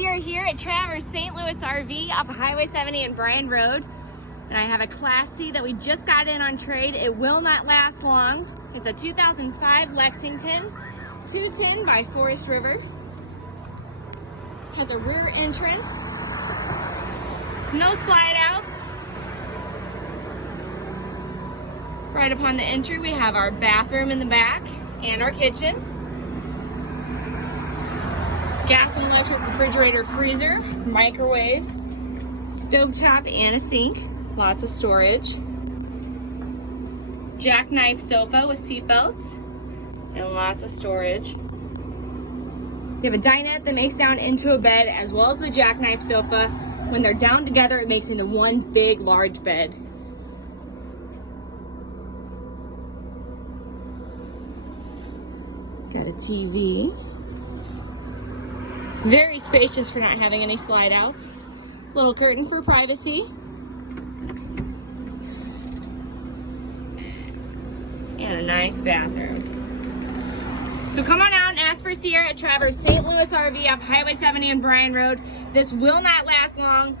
Ciarra here at Traverse St. Louis RV off of Highway 70 and Bryan Road. And I have a Class C that we just got in on trade. It will not last long. It's a 2005 Lexington 210 by Forest River. Has a rear entrance. No slide outs. Right upon the entry we have our bathroom in the back and our kitchen. Gas and electric refrigerator, freezer, microwave, stovetop and a sink. Lots of storage. Jackknife sofa with seat belts and lots of storage. You have a dinette that makes down into a bed as well as the jackknife sofa. When they're down together, it makes into one big, large bed. Got a TV. Very spacious for not having any slide outs. Little curtain for privacy. And a nice bathroom. So come on out and ask for Ciarra at Traverse St. Louis RV off Highway 70 and Bryan Road. This will not last long.